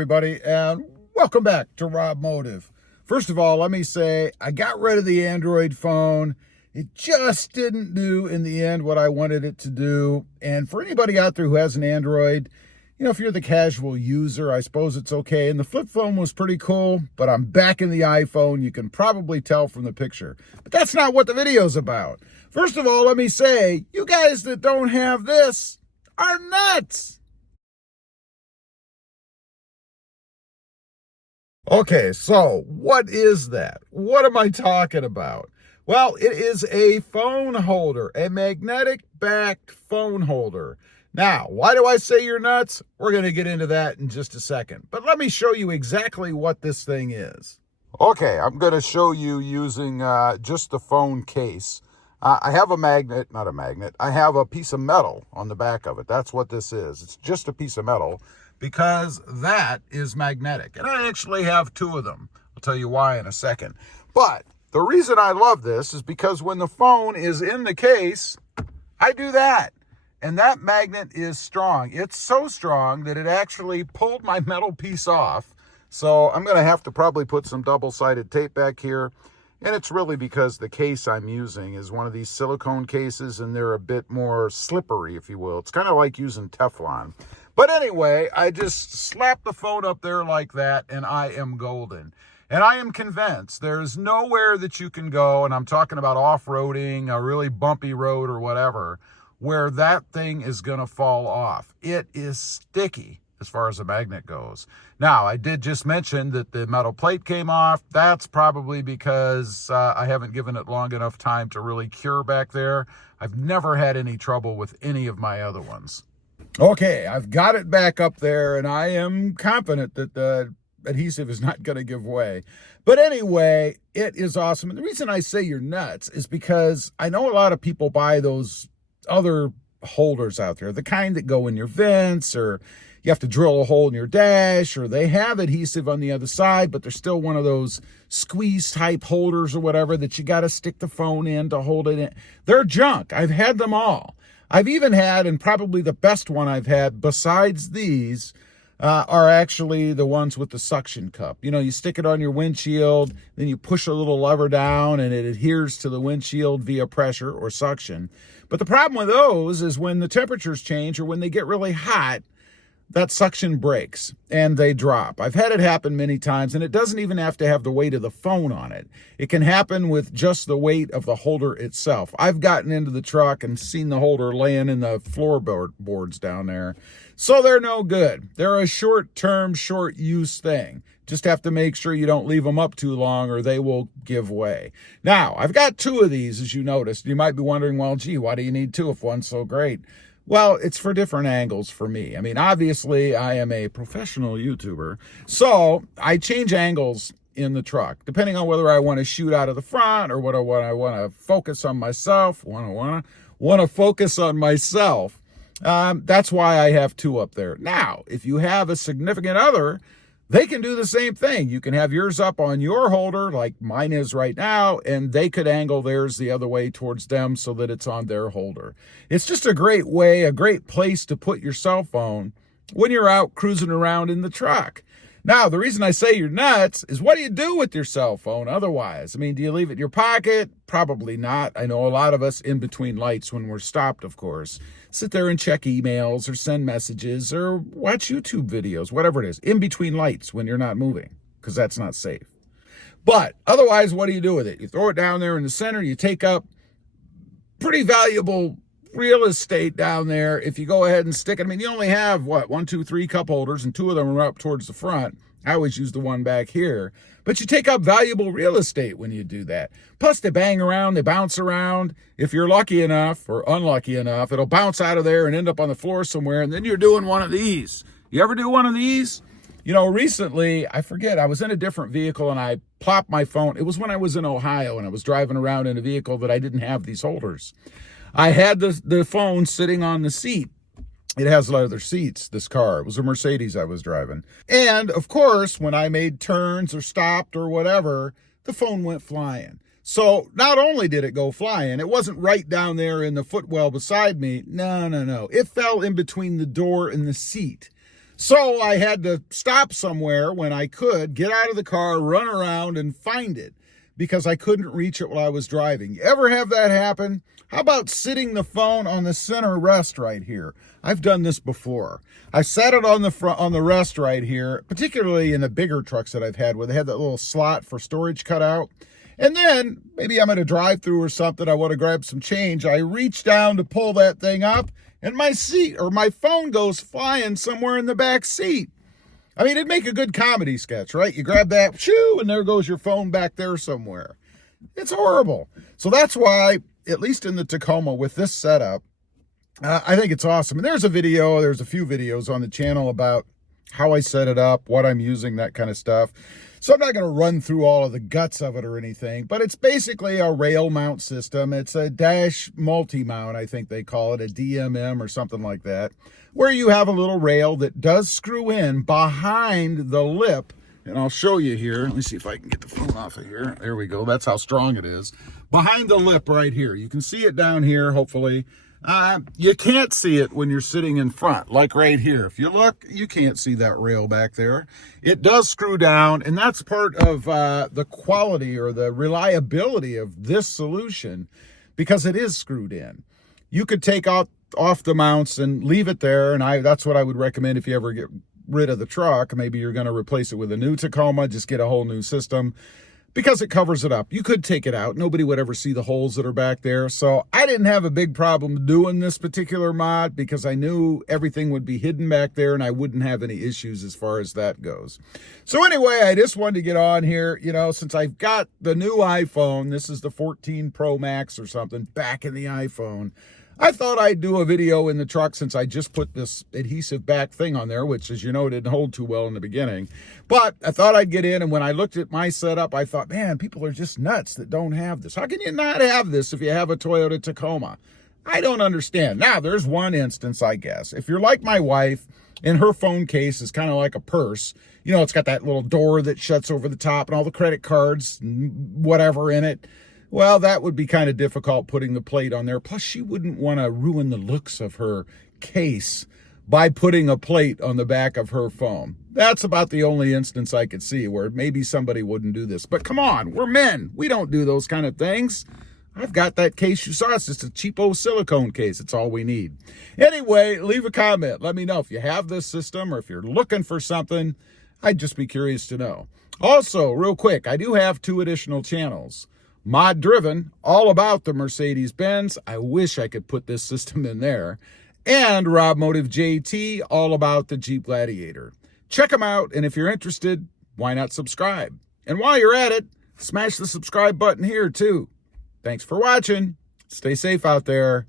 everybody, and welcome back to RobMotive. First of all, let me say I got rid of the Android phone. It just didn't do in the end what I wanted it to do. And for anybody out there who has an Android, you know, if you're the casual user, I suppose it's okay. And the flip phone was pretty cool, but I'm back in the iPhone. You can probably tell from the picture. But that's not what the video's about. First of all, let me say, you guys that don't have this are nuts. Okay, so what is that? What am I talking about? Well, it is a phone holder, a magnetic-backed phone holder. Now, why do I say you're nuts? We're going to get into that in just a second. But let me show you exactly what this thing is. Okay, I'm going to show you using just the phone case. I have a magnet, not a magnet. I have a piece of metal on the back of it. That's what this is. It's just a piece of metal, because that is magnetic. And I actually have two of them. I'll tell you why in a second. But the reason I love this is because when the phone is in the case, I do that. And that magnet is strong. It's so strong that it actually pulled my metal piece off. So I'm going to have to probably put some double-sided tape back here. And it's really because the case I'm using is one of these silicone cases, and they're a bit more slippery, if you will. It's kind of like using Teflon. But anyway, I just slap the phone up there like that, and I am golden. And I am convinced there's nowhere that you can go, and I'm talking about off-roading, a really bumpy road or whatever, where that thing is going to fall off. It is sticky as far as the magnet goes. Now, I did just mention that the metal plate came off. That's probably because I haven't given it long enough time to really cure back there. I've never had any trouble with any of my other ones. Okay, I've got it back up there, and I am confident that the adhesive is not going to give way. But anyway, it is awesome. And the reason I say you're nuts is because I know a lot of people buy those other holders out there, the kind that go in your vents, or you have to drill a hole in your dash, or they have adhesive on the other side, but they're still one of those squeeze type holders or whatever that you got to stick the phone in to hold it in. They're junk. I've had them all. I've even had, and probably the best one I've had besides these, are actually the ones with the suction cup. You know, you stick it on your windshield, then you push a little lever down and it adheres to the windshield via pressure or suction. But the problem with those is when the temperatures change or when they get really hot, that suction breaks and they drop. I've had it happen many times, and it doesn't even have to have the weight of the phone on it. It can happen with just the weight of the holder itself. I've gotten into the truck and seen the holder laying in the floorboards down there. So they're no good. They're a short-term, short-use thing. Just have to make sure you don't leave them up too long or they will give way. Now, I've got two of these, as you noticed. You might be wondering, well, gee, why do you need two if one's so great? Well, it's for different angles for me. I mean, obviously, I am a professional YouTuber, so I change angles in the truck, depending on whether I want to shoot out of the front or what I want to focus on myself. Want to focus on myself. That's why I have two up there. Now, if you have a significant other, they can do the same thing. You can have yours up on your holder, like mine is right now, and they could angle theirs the other way towards them so that it's on their holder. It's just a great way, a great place to put your cell phone when you're out cruising around in the truck. Now, the reason I say you're nuts is, what do you do with your cell phone otherwise? I mean, do you leave it in your pocket? Probably not. I know a lot of us in between lights, when we're stopped, of course, sit there and check emails or send messages or watch YouTube videos, whatever it is, in between lights when you're not moving, because that's not safe. But otherwise, what do you do with it? You throw it down there in the center. You take up pretty valuable real estate down there if you go ahead and stick it. I mean, you only have, what, 1, 2, 3 cup holders, and 2 of them are up towards the front. I always use the one back here. But you take up valuable real estate when you do that. Plus, they bang around, they bounce around. If you're lucky enough or unlucky enough, it'll bounce out of there and end up on the floor somewhere, and then you're doing one of these. You ever do one of these? You know, recently, I forget, I was in a different vehicle and I plopped my phone. It was when I was in Ohio and I was driving around in a vehicle that I didn't have these holders. I had the phone sitting on the seat. It has leather seats, this car. It was a Mercedes I was driving. And, of course, when I made turns or stopped or whatever, the phone went flying. So not only did it go flying, it wasn't right down there in the footwell beside me. No. It fell in between the door and the seat. So I had to stop somewhere when I could, get out of the car, run around and find it because I couldn't reach it while I was driving. You ever have that happen? How about sitting the phone on the center rest right here? I've done this before. I sat it on the front, on the rest right here, particularly in the bigger trucks that I've had where they had that little slot for storage cut out. And then maybe I'm at a drive-through or something, I want to grab some change. I reach down to pull that thing up and my seat or my phone goes flying somewhere in the back seat. I mean, it'd make a good comedy sketch, right? You grab that, shoo, and there goes your phone back there somewhere. It's horrible. So that's why, at least in the Tacoma with this setup, I think it's awesome. And there's a few videos on the channel about how I set it up, what I'm using, that kind of stuff. So I'm not going to run through all of the guts of it or anything, but it's basically a rail mount system. It's a dash multi-mount, I think they call it, a DMM or something like that, where you have a little rail that does screw in behind the lip. And I'll show you here. Let me see if I can get the phone off of here. There we go. That's how strong it is. Behind the lip right here. You can see it down here, hopefully. You can't see it when you're sitting in front, like right here. If you look, you can't see that rail back there. It does screw down, and that's part of the quality or the reliability of this solution because it is screwed in. You could take off the mounts and leave it there, and that's what I would recommend if you ever get rid of the truck. Maybe you're going to replace it with a new Tacoma, just get a whole new system, because it covers it up. You could take it out. Nobody would ever see the holes that are back there. So I didn't have a big problem doing this particular mod because I knew everything would be hidden back there and I wouldn't have any issues as far as that goes. So anyway, I just wanted to get on here, since I've got the new iPhone, this is the 14 Pro Max or something, back in the iPhone. I thought I'd do a video in the truck since I just put this adhesive back thing on there, which, as you know, didn't hold too well in the beginning. But I thought I'd get in, and when I looked at my setup, I thought, man, people are just nuts that don't have this. How can you not have this if you have a Toyota Tacoma? I don't understand. Now, there's one instance, I guess. If you're like my wife, and her phone case is kind of like a purse, it's got that little door that shuts over the top and all the credit cards and whatever in it. Well, that would be kind of difficult putting the plate on there. Plus, she wouldn't want to ruin the looks of her case by putting a plate on the back of her phone. That's about the only instance I could see where maybe somebody wouldn't do this. But come on, we're men. We don't do those kind of things. I've got that case you saw. It's just a cheapo silicone case. It's all we need. Anyway, leave a comment. Let me know if you have this system or if you're looking for something. I'd just be curious to know. Also, real quick, I do have 2 additional channels. Mod Driven, all about the Mercedes-Benz. I wish I could put this system in there. And RobMotive JT, all about the Jeep Gladiator. Check them out, and if you're interested, why not subscribe? And while you're at it, smash the subscribe button here too. Thanks for watching. Stay safe out there.